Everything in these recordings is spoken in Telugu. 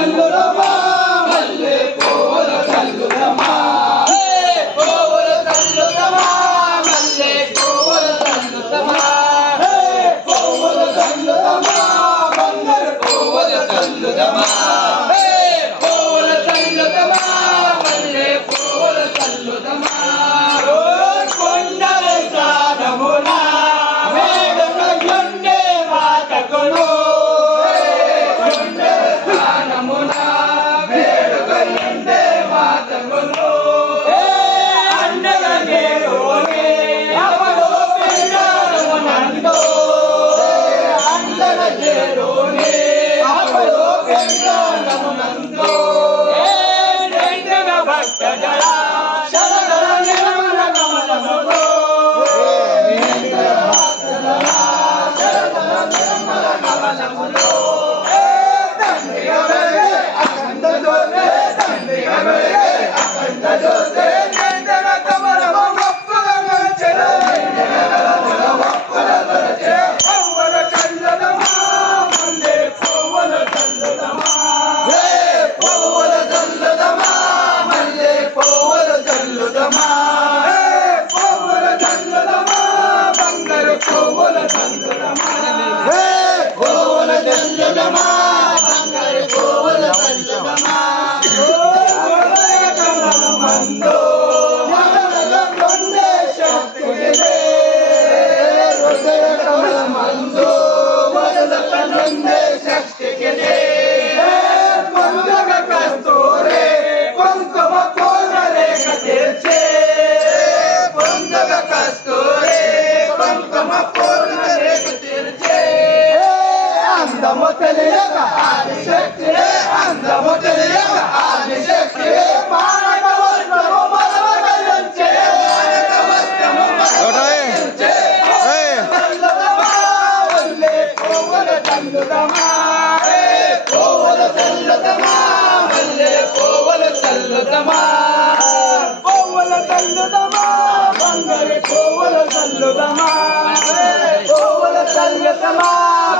చల్లుదమా మల్లె పువ్వుల చల్లుదమా పువ్వుల చల్లుదమా మల్లె పువ్వుల చల్లుదమా పువ్వుల చల్లుదమా బంగారు పువ్వుల చల్లుదమా పువ్వుల చల్లుదమా మల్లె పువ్వుల చల్లుదమా కొండల సారమునా వేడుకయుండే మాతకును కొండల సారమునా వేడుకయుండే మాతకును అండగా నేరునే అవలో పెళ్ళాడమునందో అండగా నేరునే అవలో పెళ్ళాడమునందో రెండవ భక్తజల శరణర నిర్మల కమలములో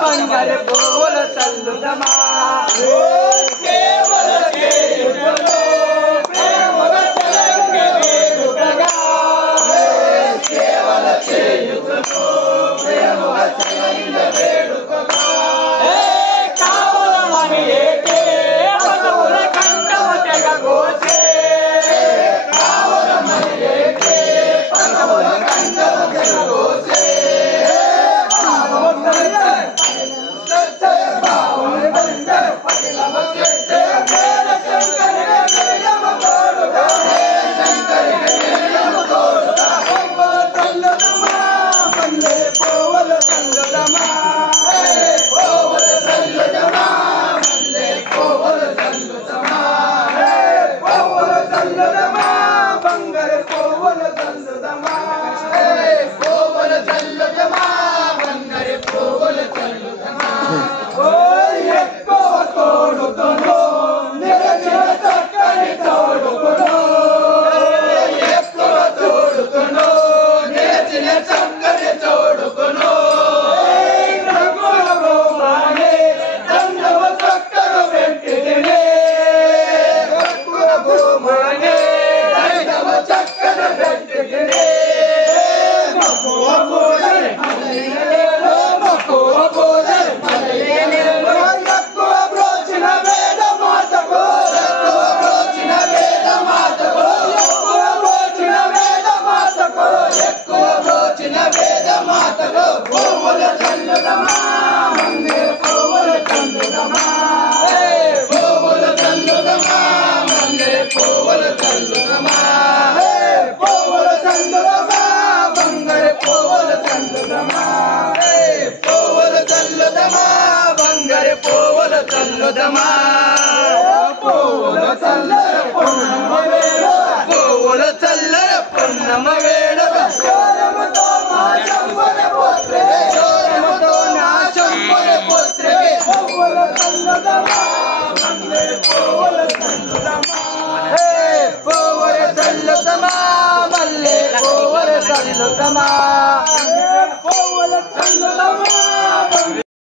బంగారు పువ్వుల చల్లుదమా కేవల చేయుటలో ప్రేమగ చలంగె వేడుకగా కేవల చేయుటలో ప్రేమగ చలంగె వేడుకగా కావలమని ఏకే పదవుల కంఠమ తెగ కోసే కావలమని ఏకే పదవుల కంఠమ తెగ కోసే Come on.